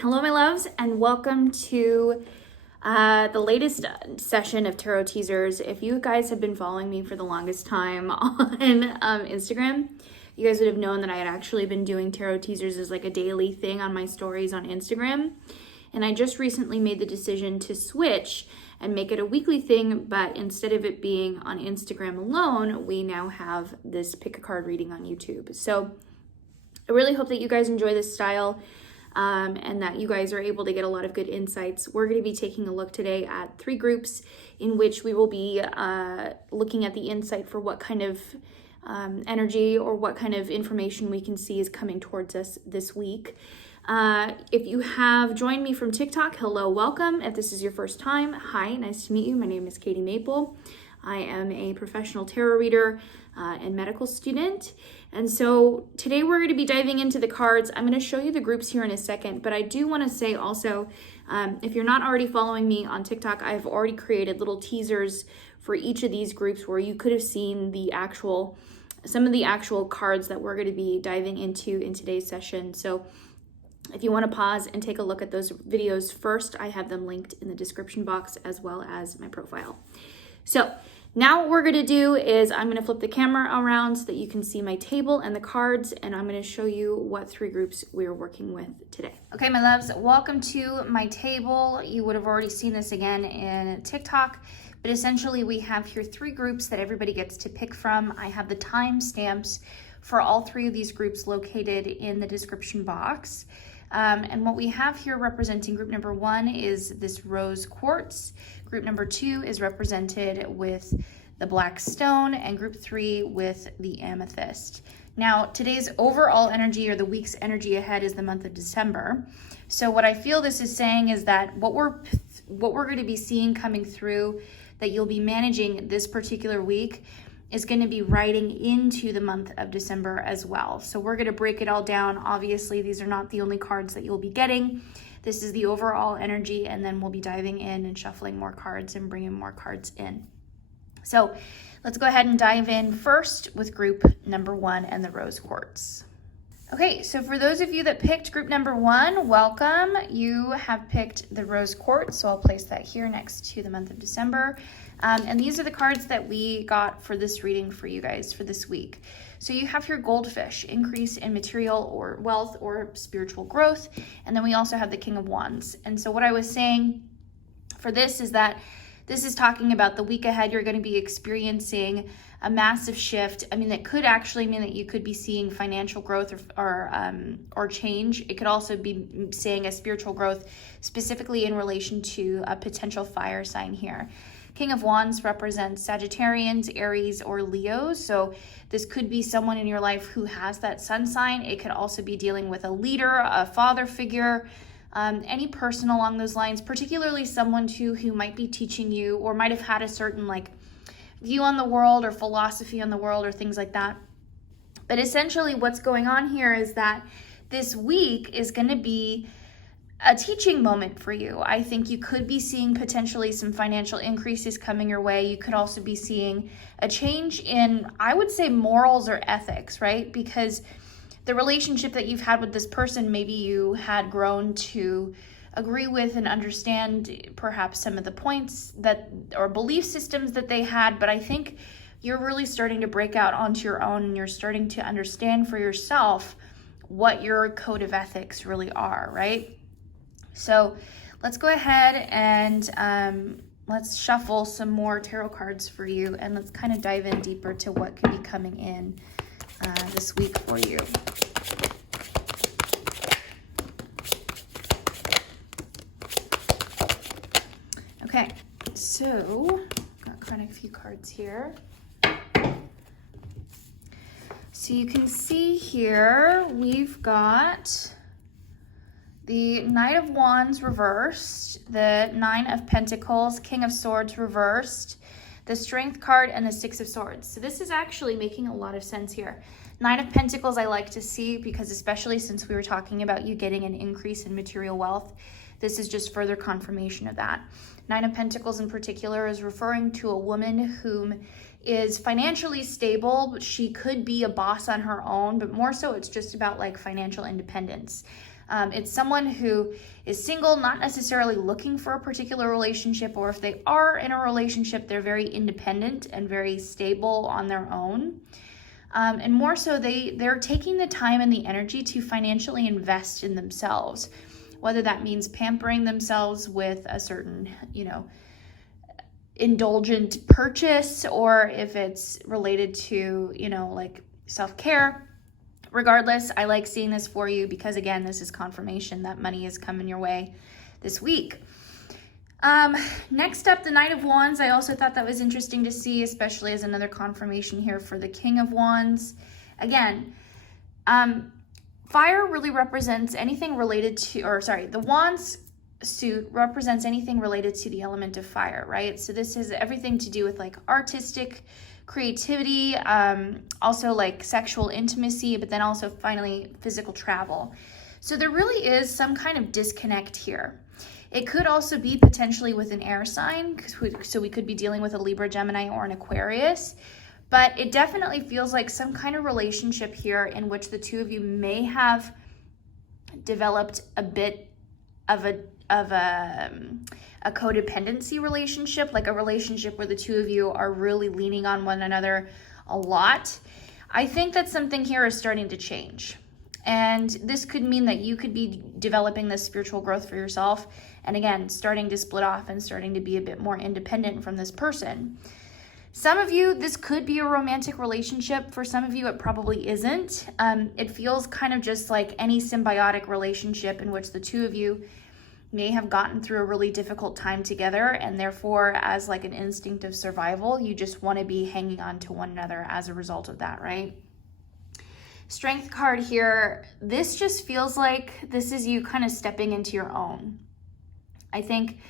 Hello, my loves, and welcome to the latest session of Tarot Teasers. If you guys have been following me for the longest time on Instagram, you guys would have known that I had actually been doing Tarot Teasers as like a daily thing on my stories on Instagram. And I just recently made the decision to switch and make it a weekly thing, but instead of it being on Instagram alone, we now have this pick a card reading on YouTube. So I really hope that you guys enjoy this style. And that you guys are able to get a lot of good insights. We're going to be taking a look today at 3 groups in which we will be looking at the insight for what kind of energy or what kind of information we can see is coming towards us this week. If you have joined me from TikTok, hello, welcome. If this is your first time, hi, nice to meet you. My name is Katie Maple. I am a professional tarot reader and medical student. And so today we're going to be diving into the cards. I'm going to show you the groups here in a second, but I do want to say also, if you're not already following me on TikTok, I've already created little teasers for each of these groups where you could have seen some of the actual cards that we're going to be diving into in today's session. So if you want to pause and take a look at those videos first, I have them linked in the description box as well as my profile. So now what we're going to do is I'm going to flip the camera around so that you can see my table and the cards, and I'm going to show you what 3 groups we're working with today. Okay, my loves, welcome to my table. You would have already seen this again in TikTok, but essentially we have here 3 groups that everybody gets to pick from. I have the timestamps for all 3 of these groups located in the description box. And what we have here representing group number 1 is this rose quartz. Group number 2 is represented with the black stone, and group 3 with the amethyst. Now, today's overall energy, or the week's energy ahead, is the month of December. So what I feel this is saying is that what we're going to be seeing coming through, that you'll be managing this particular week, is going to be writing into the month of December as well. So we're going to break it all down. Obviously, these are not the only cards that you'll be getting. This is the overall energy, and then we'll be diving in and shuffling more cards and bringing more cards in. So let's go ahead and dive in first with group number 1 and the rose quartz. Okay, so for those of you that picked group number 1, welcome. You have picked the rose quartz, so I'll place that here next to the month of December. And these are the cards that we got for this reading for you guys for this week. So you have your goldfish, increase in material or wealth or spiritual growth. And then we also have the King of Wands. And so what I was saying for this is that this is talking about the week ahead. You're going to be experiencing a massive shift. I mean, that could actually mean that you could be seeing financial growth or change. It could also be saying a spiritual growth, specifically in relation to a potential fire sign here. King of Wands represents Sagittarians, Aries, or Leos. So this could be someone in your life who has that sun sign. It could also be dealing with a leader, a father figure, any person along those lines, particularly someone who might be teaching you or might have had a certain view on the world or philosophy on the world or things like that. But essentially what's going on here is that this week is going to be a teaching moment for you. I think you could be seeing potentially some financial increases coming your way. You could also be seeing a change in, I would say, morals or ethics, right? Because the relationship that you've had with this person, maybe you had grown to agree with and understand perhaps some of the points that or belief systems that they had, but I think you're really starting to break out onto your own, and you're starting to understand for yourself what your code of ethics really are, right? So let's go ahead and let's shuffle some more tarot cards for you, and let's kind of dive in deeper to what could be coming in this week for you. Okay, so got quite a few cards here. So you can see here we've got the Knight of Wands reversed, the 9 of Pentacles, King of Swords reversed, the Strength card, and the 6 of Swords. So this is actually making a lot of sense here. 9 of Pentacles I like to see because, especially since we were talking about you getting an increase in material wealth, this is just further confirmation of that. 9 of Pentacles in particular is referring to a woman whom is financially stable, but she could be a boss on her own, but more so it's just about like financial independence. It's someone who is single, not necessarily looking for a particular relationship, or if they are in a relationship, they're very independent and very stable on their own. And more so, they're taking the time and the energy to financially invest in themselves, whether that means pampering themselves with a certain, indulgent purchase, or if it's related to, like self-care. Regardless, I like seeing this for you because, again, this is confirmation that money is coming your way this week. Next up, the Knight of Wands. I also thought that was interesting to see, especially as another confirmation here for the King of Wands. Again, fire really represents anything related to, the Wands suit represents anything related to the element of fire, right? So this has everything to do with like artistic creativity, also like sexual intimacy, but then also finally physical travel. So there really is some kind of disconnect here. It could also be potentially with an air sign, so we could be dealing with a Libra, Gemini, or an Aquarius, but it definitely feels like some kind of relationship here in which the two of you may have developed a bit of a codependency relationship, like a relationship where the two of you are really leaning on one another a lot. I think that something here is starting to change. And this could mean that you could be developing this spiritual growth for yourself. And again, starting to split off and starting to be a bit more independent from this person. Some of you, this could be a romantic relationship. For some of you, it probably isn't. It feels kind of just like any symbiotic relationship in which the two of you may have gotten through a really difficult time together, and therefore, as like an instinct of survival, you just want to be hanging on to one another as a result of that, right? Strength card here. This just feels like this is you kind of stepping into your own. I think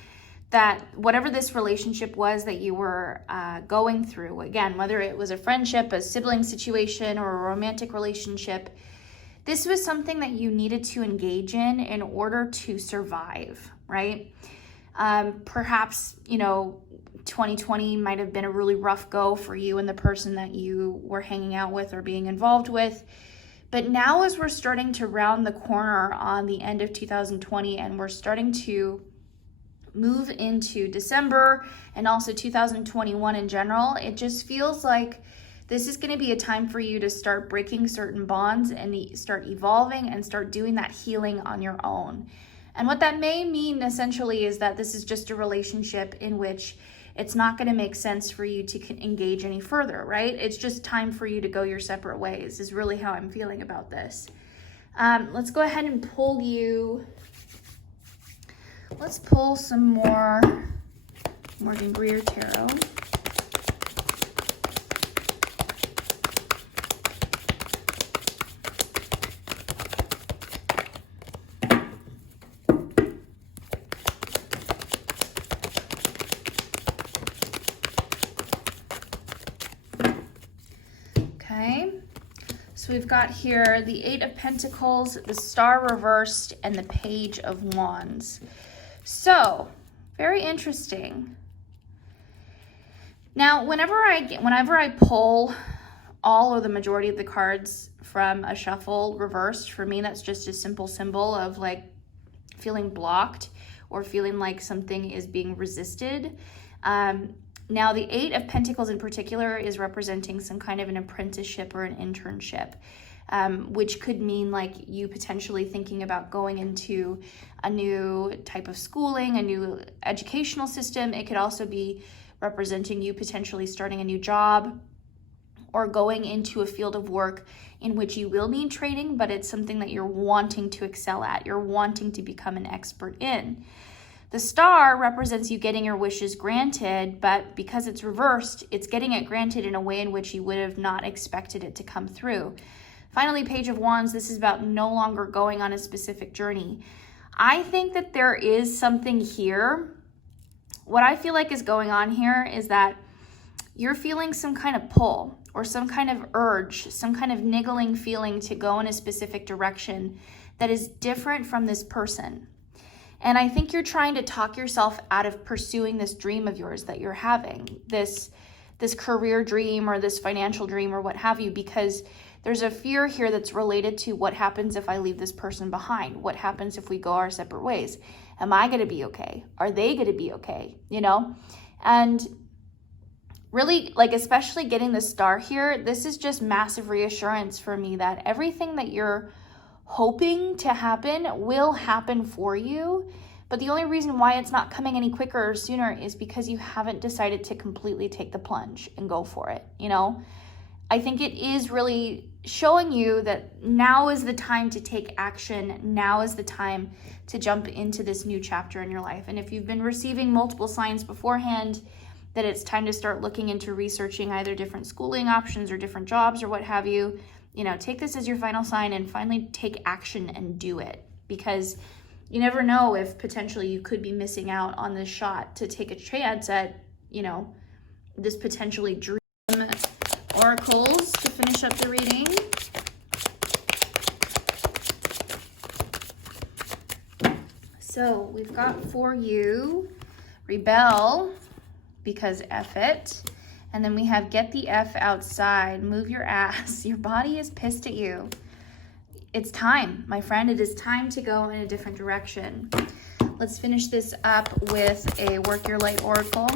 that whatever this relationship was that you were going through, again, whether it was a friendship, a sibling situation, or a romantic relationship, this was something that you needed to engage in order to survive, right? Perhaps, 2020 might have been a really rough go for you and the person that you were hanging out with or being involved with. But now as we're starting to round the corner on the end of 2020 and we're starting to move into December and also 2021 in general, it just feels like this is going to be a time for you to start breaking certain bonds and start evolving and start doing that healing on your own. And what that may mean essentially is that this is just a relationship in which it's not going to make sense for you to engage any further, right? It's just time for you to go your separate ways is really how I'm feeling about this. Let's go ahead and pull you. Let's pull some more Morgan Greer Tarot. So we've got here the Eight of Pentacles, the Star reversed, and the Page of Wands. So, very interesting. Now, whenever I pull all or the majority of the cards from a shuffle reversed, for me that's just a simple symbol of like feeling blocked or feeling like something is being resisted. Now, the Eight of Pentacles in particular is representing some kind of an apprenticeship or an internship, which could mean like you potentially thinking about going into a new type of schooling, a new educational system. It could also be representing you potentially starting a new job or going into a field of work in which you will need training, but it's something that you're wanting to excel at, you're wanting to become an expert in. The Star represents you getting your wishes granted, but because it's reversed, it's getting it granted in a way in which you would have not expected it to come through. Finally, Page of Wands, this is about no longer going on a specific journey. I think that there is something here. What I feel like is going on here is that you're feeling some kind of pull or some kind of urge, some kind of niggling feeling to go in a specific direction that is different from this person. And I think you're trying to talk yourself out of pursuing this dream of yours that you're having, this career dream or this financial dream or what have you, because There's a fear here that's related to what happens if I leave this person behind? What happens if we go our separate ways? Am I going to be okay? Are they going to be okay? You know? And really, like, especially getting the star here, this is just massive reassurance for me that everything that you're hoping to happen will happen for you. But the only reason why it's not coming any quicker or sooner is because you haven't decided to completely take the plunge and go for it, you know? I think it is really showing you that now is the time to take action. Now is the time to jump into this new chapter in your life. And if you've been receiving multiple signs beforehand that it's time to start looking into researching either different schooling options or different jobs or what have you, you know, take this as your final sign and finally take action and do it, because you never know if potentially you could be missing out on this shot to take a chance at, you know, this potentially dream oracles to finish up the reading. So we've got for you, rebel, because F it. And then we have get the F outside, move your ass. Your body is pissed at you. It's time, my friend. It is time to go in a different direction. Let's finish this up with a work your light oracle.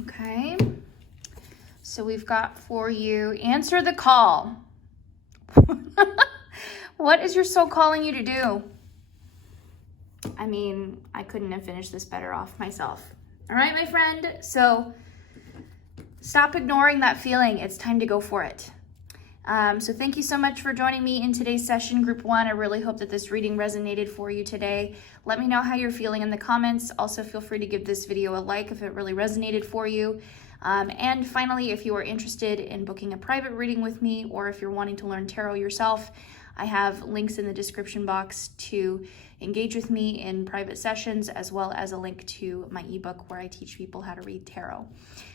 Okay. So we've got for you, answer the call. What is your soul calling you to do? I mean, I couldn't have finished this better off myself. All right, my friend. So stop ignoring that feeling. It's time to go for it. So thank you so much for joining me in today's session, Group 1. I really hope that this reading resonated for you today. Let me know how you're feeling in the comments. Also, feel free to give this video a like if it really resonated for you. And finally, if you are interested in booking a private reading with me, or if you're wanting to learn tarot yourself, I have links in the description box to engage with me in private sessions, as well as a link to my ebook where I teach people how to read tarot.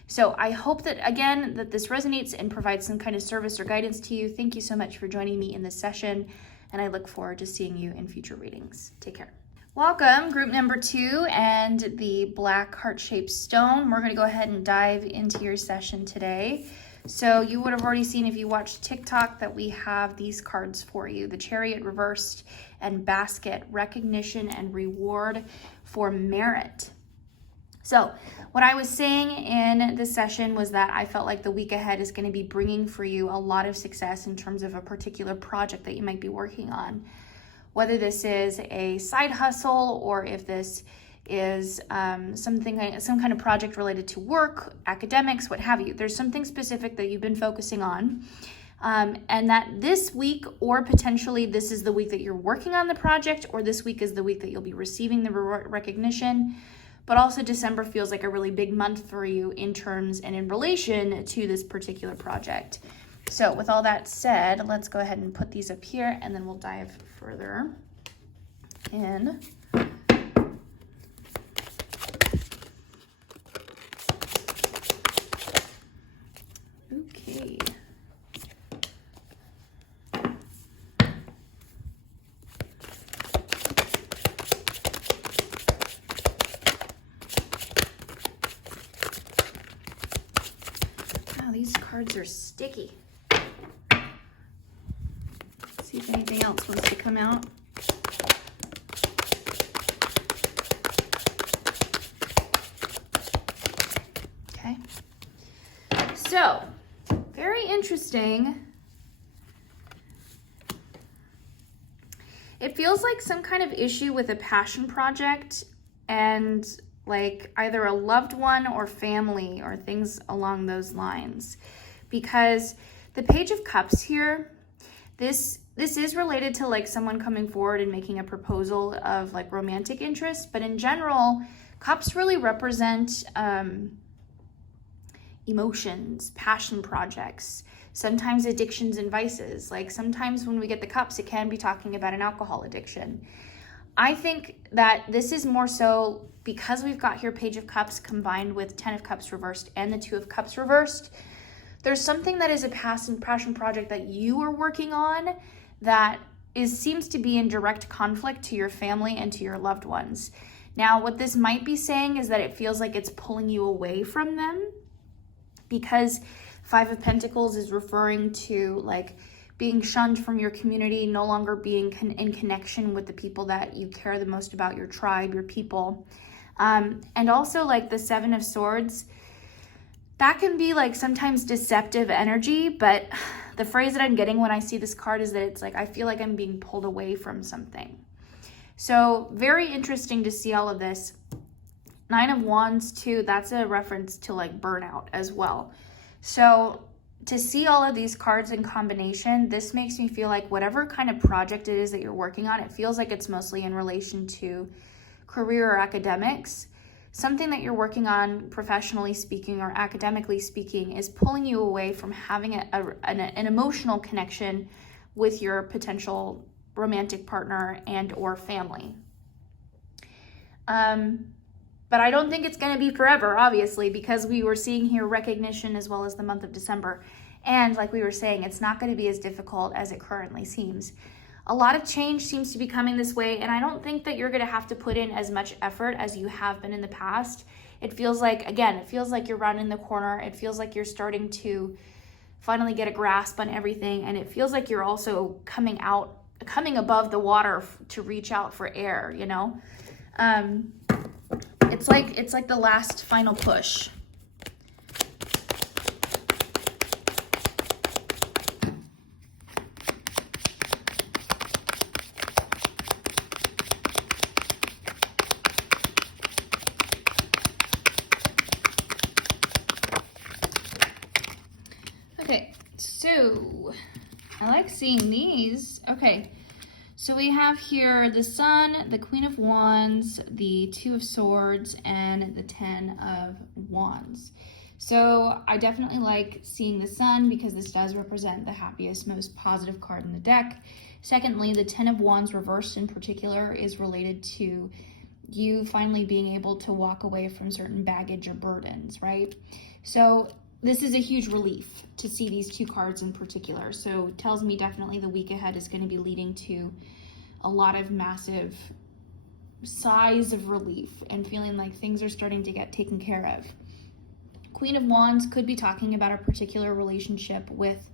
So I hope that, again, that this resonates and provides some kind of service or guidance to you. Thank you so much for joining me in this session, and I look forward to seeing you in future readings. Take care. Welcome, group number 2 and the black heart-shaped stone. We're going to go ahead and dive into your session today. So you would have already seen, if you watched TikTok, that we have these cards for you: the Chariot reversed and Basket, recognition and reward for merit. So what I was saying in this session was that I felt like the week ahead is going to be bringing for you a lot of success in terms of a particular project that you might be working on. Whether this is a side hustle or if this is some kind of project related to work, academics, what have you. There's something specific that you've been focusing on, and that this week, or potentially this is the week that you're working on the project, or this week is the week that you'll be receiving the recognition. But also December feels like a really big month for you in terms and in relation to this particular project. So with all that said, let's go ahead and put these up here, and then we'll dive further in. Okay. Wow, these cards are sticky. Let's see if anything else wants to come out. Okay. So, very interesting. It feels like some kind of issue with a passion project and like either a loved one or family or things along those lines. Because the Page of Cups here, this is related to like someone coming forward and making a proposal of like romantic interest, but in general, cups really represent emotions, passion projects, sometimes addictions and vices. Like sometimes when we get the cups, it can be talking about an alcohol addiction. I think that this is more so because we've got here Page of Cups combined with 10 of Cups reversed and the 2 of Cups reversed. there's something that is a passion project that you are working on that seems to be in direct conflict to your family and to your loved ones. Now, what this might be saying is that it feels like it's pulling you away from them, because Five of Pentacles is referring to like being shunned from your community, no longer being in connection with the people that you care the most about, your tribe, your people. And also like the Seven of Swords, that can be like sometimes deceptive energy, but the phrase that I'm getting when I see this card is that it's like, I feel like I'm being pulled away from something. So very interesting to see all of this. Nine of Wands too, that's a reference to like burnout as well. So to see all of these cards in combination, this makes me feel like whatever kind of project it is that you're working on, it feels like it's mostly in relation to career or academics. Something that you're working on professionally speaking or academically speaking is pulling you away from having an emotional connection with your potential romantic partner and or family. But I don't think it's going to be forever, obviously, because we were seeing here recognition as well as the month of December. And like we were saying, it's not going to be as difficult as it currently seems. A lot of change seems to be coming this way, and I don't think that you're going to have to put in as much effort as you have been in the past. It feels like, again, it feels like you're rounding the corner. It feels like you're starting to finally get a grasp on everything, and it feels like you're also coming above the water to reach out for air, you know? It's like the last final push. Okay, so I like seeing these. Okay, so we have here the Sun, the Queen of Wands, the Two of Swords, and the Ten of Wands. So I definitely like seeing the Sun because this does represent the happiest, most positive card in the deck. Secondly, the Ten of Wands reversed in particular is related to you finally being able to walk away from certain baggage or burdens, right? So this is a huge relief to see these two cards in particular. So it tells me definitely the week ahead is going to be leading to a lot of massive sighs of relief and feeling like things are starting to get taken care of. Queen of Wands could be talking about a particular relationship with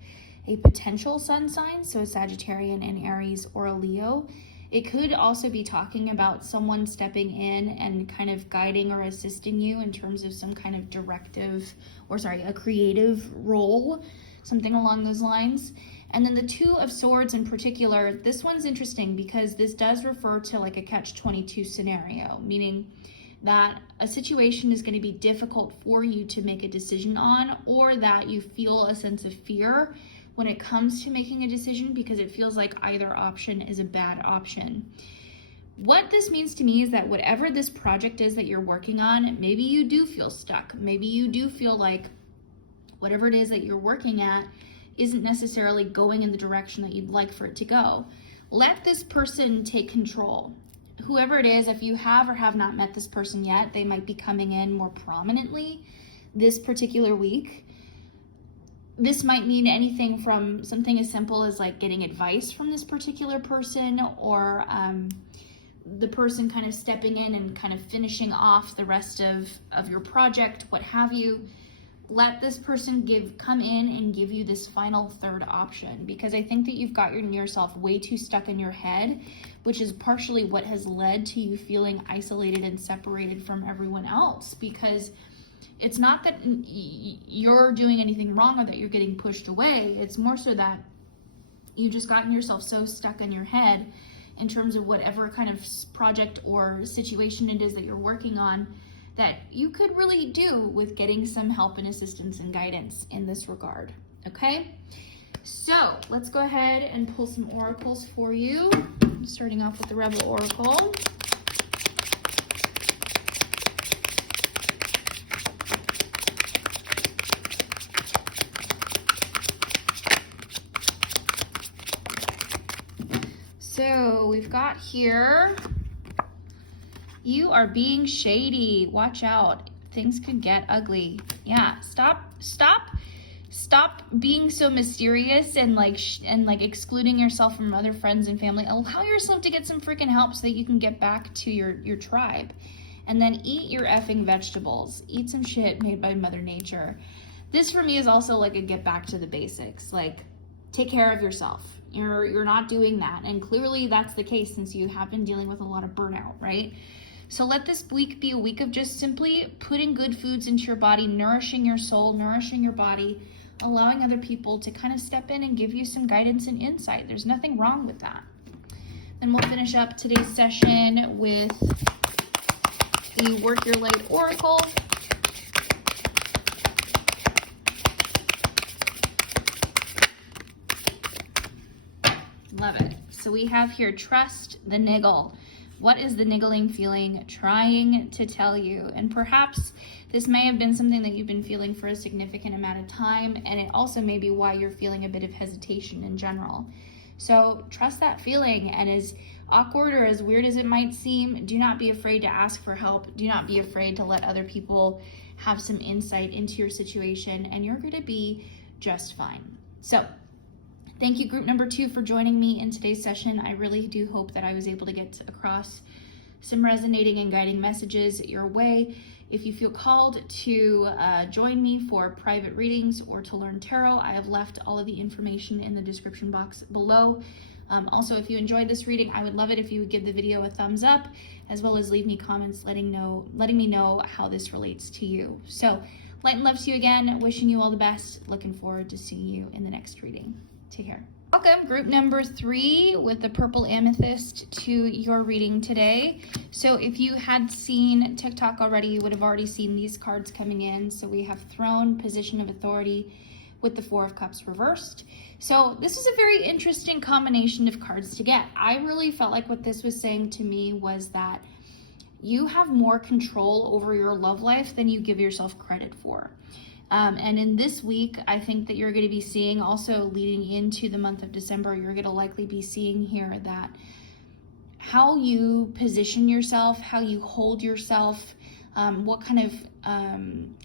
a potential sun sign, so a Sagittarian, an Aries, or a Leo. It could also be talking about someone stepping in and kind of guiding or assisting you in terms of some kind of a creative role, something along those lines. And then the Two of Swords in particular, this one's interesting because this does refer to like a catch-22 scenario, meaning that a situation is going to be difficult for you to make a decision on, or that you feel a sense of fear when it comes to making a decision because it feels like either option is a bad option. What this means to me is that whatever this project is that you're working on, maybe you do feel stuck. Maybe you do feel like whatever it is that you're working at isn't necessarily going in the direction that you'd like for it to go. Let this person take control. Whoever it is, if you have or have not met this person yet, they might be coming in more prominently this particular week. This might mean anything from something as simple as like getting advice from this particular person, or the person kind of stepping in and kind of finishing off the rest of your project, what have you. Let this person come in and give you this final third option, because I think that you've got yourself way too stuck in your head, which is partially what has led to you feeling isolated and separated from everyone else, because it's not that you're doing anything wrong or that you're getting pushed away. It's more so that you've just gotten yourself so stuck in your head in terms of whatever kind of project or situation it is that you're working on, that you could really do with getting some help and assistance and guidance in this regard, okay? So let's go ahead and pull some oracles for you, starting off with the Rebel Oracle. So we've got here, you are being shady. Watch out. Things could get ugly. Yeah, stop Stop being so mysterious and like excluding yourself from other friends and family. Allow yourself to get some freaking help so that you can get back to your tribe. And then eat your effing vegetables. Eat some shit made by Mother Nature. This for me is also like a get back to the basics. Like, take care of yourself. You're not doing that. And clearly that's the case since you have been dealing with a lot of burnout, right? So let this week be a week of just simply putting good foods into your body, nourishing your soul, nourishing your body, allowing other people to kind of step in and give you some guidance and insight. There's nothing wrong with that. Then we'll finish up today's session with the Work Your Light Oracle. Love it. So we have here, trust the niggle. What is the niggling feeling trying to tell you? And perhaps this may have been something that you've been feeling for a significant amount of time, and it also may be why you're feeling a bit of hesitation in general. So trust that feeling, and as awkward or as weird as it might seem, do not be afraid to ask for help. Do not be afraid to let other people have some insight into your situation, and you're going to be just fine. So thank you, group number 2, for joining me in today's session. I really do hope that I was able to get across some resonating and guiding messages your way. If you feel called to join me for private readings or to learn tarot, I have left all of the information in the description box below. Also, if you enjoyed this reading, I would love it if you would give the video a thumbs up, as well as leave me comments letting me know how this relates to you. So, light and love to you again. Wishing you all the best. Looking forward to seeing you in the next reading. Take care. Welcome, group number 3 with the purple amethyst to your reading today. So if you had seen TikTok already, you would have already seen these cards coming in. So we have Throne, Position of Authority with the 4 of Cups reversed. So this is a very interesting combination of cards to get. I really felt like what this was saying to me was that you have more control over your love life than you give yourself credit for. And in this week, I think that you're going to be seeing, also leading into the month of December, you're going to likely be seeing here that how you position yourself, how you hold yourself, what kind of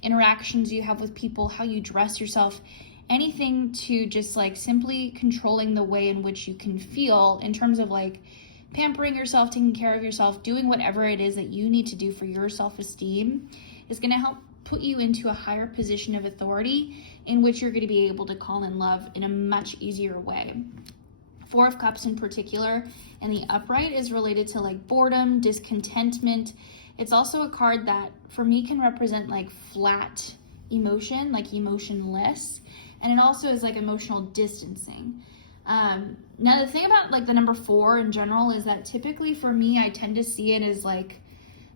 interactions you have with people, how you dress yourself, anything to just like simply controlling the way in which you can feel in terms of like pampering yourself, taking care of yourself, doing whatever it is that you need to do for your self-esteem is going to help put you into a higher position of authority in which you're going to be able to call in love in a much easier way. 4 of Cups in particular, and the upright is related to like boredom, discontentment. It's also a card that for me can represent like flat emotion, like emotionless, and it also is like emotional distancing. Now the thing about like the number 4 in general is that typically for me, I tend to see it as like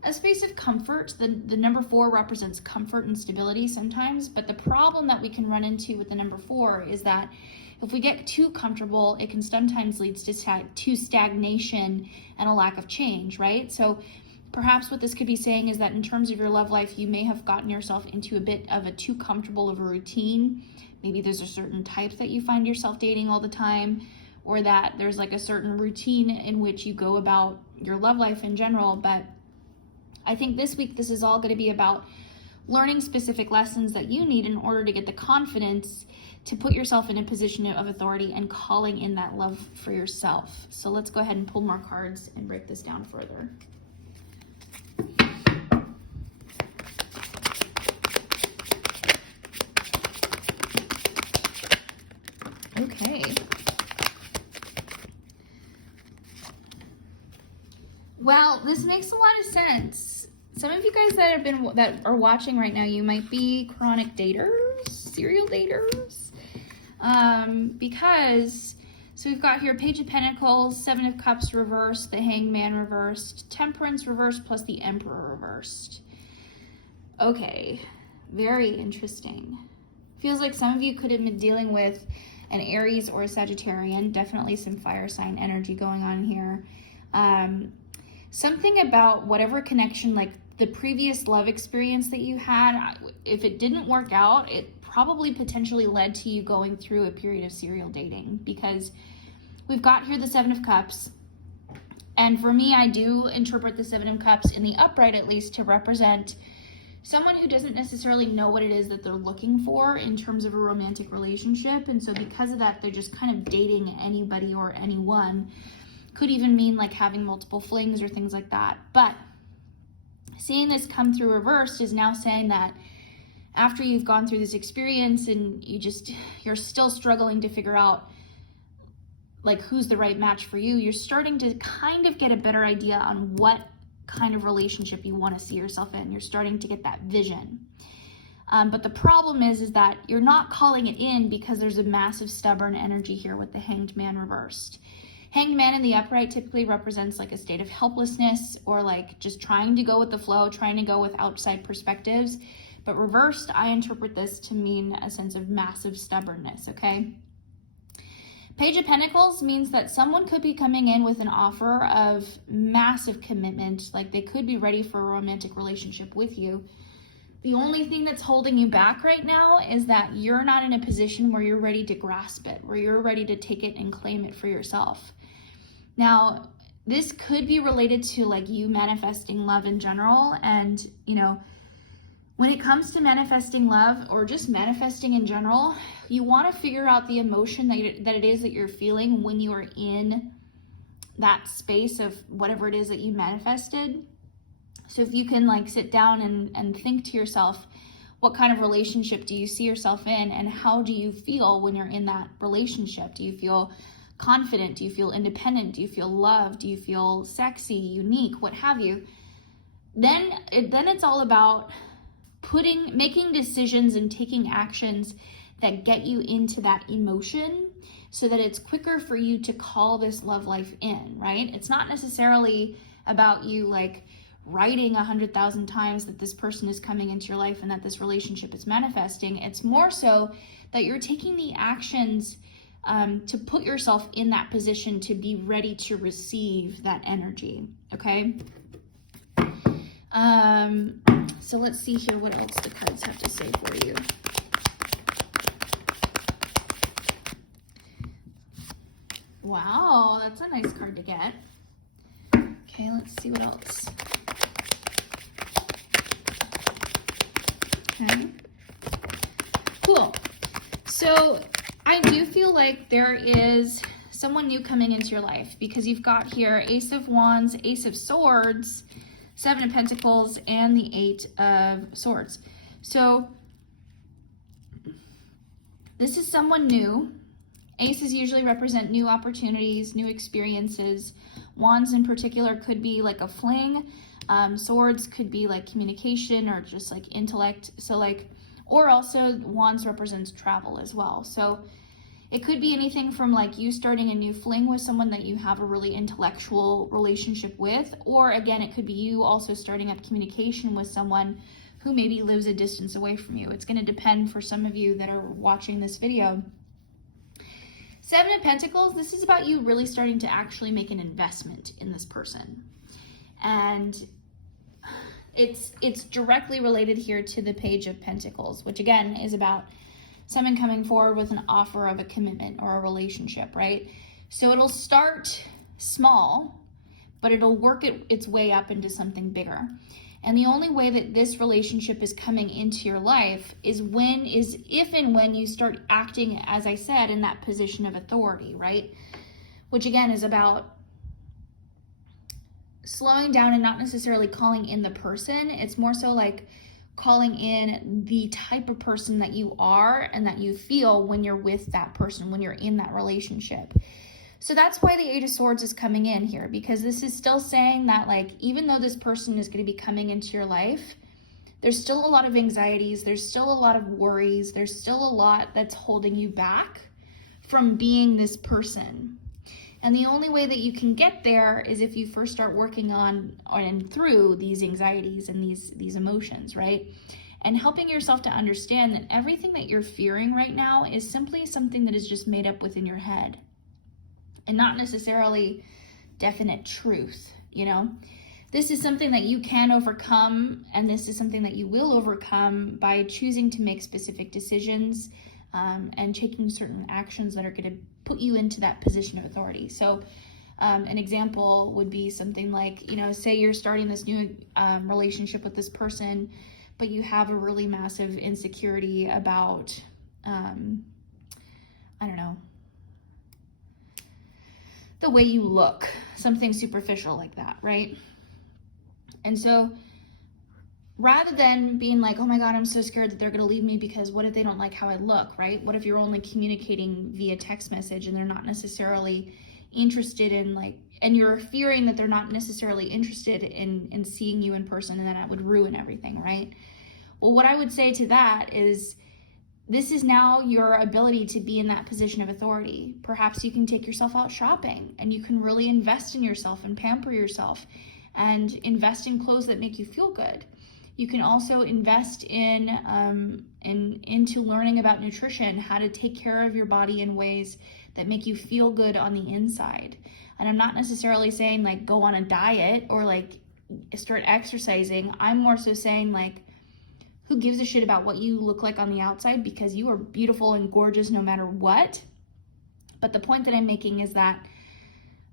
a space of comfort. The number 4 represents comfort and stability sometimes, but the problem that we can run into with the number 4 is that if we get too comfortable, it can sometimes lead to stagnation and a lack of change, right? So perhaps what this could be saying is that in terms of your love life, you may have gotten yourself into a bit of a too comfortable of a routine. Maybe there's a certain type that you find yourself dating all the time, or that there's like a certain routine in which you go about your love life in general. But I think this week, this is all going to be about learning specific lessons that you need in order to get the confidence to put yourself in a position of authority and calling in that love for yourself. So let's go ahead and pull more cards and break this down further. Okay. Well, this makes a lot of sense. Some of you guys that are watching right now, you might be chronic daters, serial daters, because so we've got here Page of Pentacles, 7 of Cups reversed, the Hangman reversed, Temperance reversed, plus the Emperor reversed. Okay, very interesting. Feels like some of you could have been dealing with an Aries or a Sagittarian, definitely some fire sign energy going on here. Something about whatever connection, like the previous love experience that you had, if it didn't work out, it probably potentially led to you going through a period of serial dating, because we've got here the 7 of Cups. And for me, I do interpret the 7 of Cups in the upright, at least, to represent someone who doesn't necessarily know what it is that they're looking for in terms of a romantic relationship. And so because of that, they're just kind of dating anybody or anyone. Could even mean like having multiple flings or things like that. But seeing this come through reversed is now saying that after you've gone through this experience and you're still struggling to figure out like who's the right match for you, you're starting to kind of get a better idea on what kind of relationship you want to see yourself in. You're starting to get that vision. But the problem is that you're not calling it in because there's a massive stubborn energy here with the Hanged Man reversed. Hanged Man in the upright typically represents like a state of helplessness or like just trying to go with the flow, trying to go with outside perspectives. But reversed, I interpret this to mean a sense of massive stubbornness, okay? Page of Pentacles means that someone could be coming in with an offer of massive commitment, like they could be ready for a romantic relationship with you. The only thing that's holding you back right now is that you're not in a position where you're ready to grasp it, where you're ready to take it and claim it for yourself. Now, this could be related to like you manifesting love in general. And, you know, when it comes to manifesting love or just manifesting in general, you want to figure out the emotion that it is that you're feeling when you are in that space of whatever it is that you manifested. So if you can like sit down and think to yourself, what kind of relationship do you see yourself in, and how do you feel when you're in that relationship? Do you feel confident? Do you feel independent? Do you feel loved? Do you feel sexy, unique, what have you? Then it's all about making decisions and taking actions that get you into that emotion so that it's quicker for you to call this love life in, right? It's not necessarily about you like writing 100,000 times that this person is coming into your life and that this relationship is manifesting. It's more so that you're taking the actions to put yourself in that position to be ready to receive that energy, okay? So let's see here what else the cards have to say for you. Wow, that's a nice card to get. Okay, let's see what else. Okay. Cool. So I do feel like there is someone new coming into your life because you've got here Ace of Wands, Ace of Swords, Seven of Pentacles, and the Eight of Swords. So this is someone new. Aces usually represent new opportunities, new experiences. Wands in particular could be like a fling. Swords could be like communication or just like intellect. So like, or also Wands represents travel as well. So it could be anything from like you starting a new fling with someone that you have a really intellectual relationship with, or again, it could be you also starting up communication with someone who maybe lives a distance away from you. It's going to depend for some of you that are watching this video. Seven of Pentacles, this is about you really starting to actually make an investment in this person. And it's directly related here to the Page of Pentacles, which again is about someone coming forward with an offer of a commitment or a relationship, right? So it'll start small, but it'll work its way up into something bigger. And the only way that this relationship is coming into your life is if and when you start acting, as I said, in that position of authority, right? Which again is about slowing down and not necessarily calling in the person. It's more so like calling in the type of person that you are and that you feel when you're with that person, when you're in that relationship. So that's why the Eight of Swords is coming in here, because this is still saying that like, even though this person is going to be coming into your life, there's still a lot of anxieties, there's still a lot of worries, there's still a lot that's holding you back from being this person. And the only way that you can get there is if you first start working on and through these anxieties and these emotions, right? And helping yourself to understand that everything that you're fearing right now is simply something that is just made up within your head and not necessarily definite truth, you know? This is something that you can overcome, and this is something that you will overcome by choosing to make specific decisions and taking certain actions that are going to put you into that position of authority. So an example would be something like, you know, say you're starting this new relationship with this person, but you have a really massive insecurity about, I don't know, the way you look, something superficial like that, right? And so rather than being like, oh my God, I'm so scared that they're going to leave me because what if they don't like how I look, right? What if you're only communicating via text message and they're not necessarily interested in like, and you're fearing that they're not necessarily interested in seeing you in person, and then that would ruin everything, right? Well, what I would say to that is, this is now your ability to be in that position of authority. Perhaps you can take yourself out shopping and you can really invest in yourself and pamper yourself and invest in clothes that make you feel good. You can also invest into learning about nutrition, how to take care of your body in ways that make you feel good on the inside. And I'm not necessarily saying like go on a diet or like start exercising. I'm more so saying like, who gives a shit about what you look like on the outside, because you are beautiful and gorgeous no matter what. But the point that I'm making is that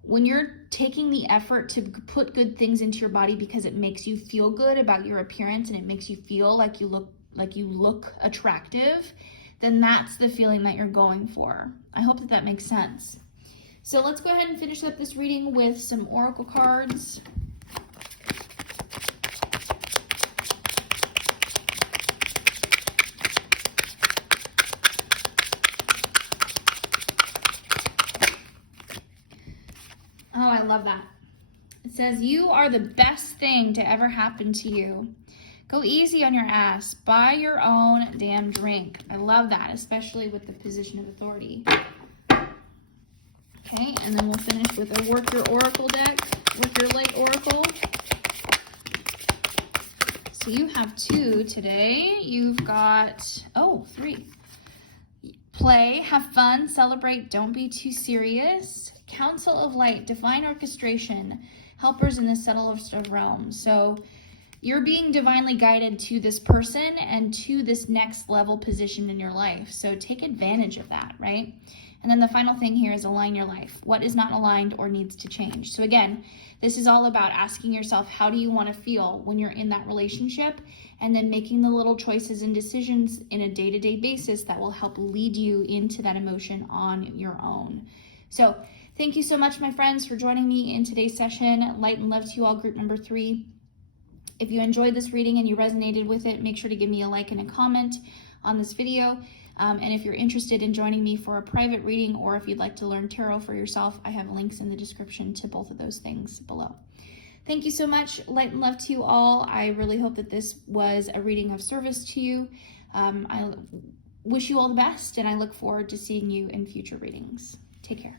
when you're taking the effort to put good things into your body because it makes you feel good about your appearance and it makes you feel like you look attractive, then that's the feeling that you're going for. I hope that makes sense. So let's go ahead and finish up this reading with some oracle cards. Oh, I love that. It says, you are the best thing to ever happen to you. Go easy on your ass. Buy your own damn drink. I love that, especially with the position of authority. Okay, and then we'll finish with a Work Your Oracle deck, Work Your Light Oracle. So you have 2 today. You've got, 3. Play, have fun, celebrate, don't be too serious. Council of Light, divine orchestration, helpers in the subtlest of realms. So you're being divinely guided to this person and to this next level position in your life. So take advantage of that, right? And then the final thing here is align your life. What is not aligned or needs to change? So again, this is all about asking yourself, how do you want to feel when you're in that relationship? And then making the little choices and decisions in a day-to-day basis that will help lead you into that emotion on your own. So thank you so much, my friends, for joining me in today's session. Light and love to you all, group number 3. If you enjoyed this reading and you resonated with it, make sure to give me a like and a comment on this video. And if you're interested in joining me for a private reading, or if you'd like to learn tarot for yourself, I have links in the description to both of those things below. Thank you so much. Light and love to you all. I really hope that this was a reading of service to you. I wish you all the best, and I look forward to seeing you in future readings. Take care.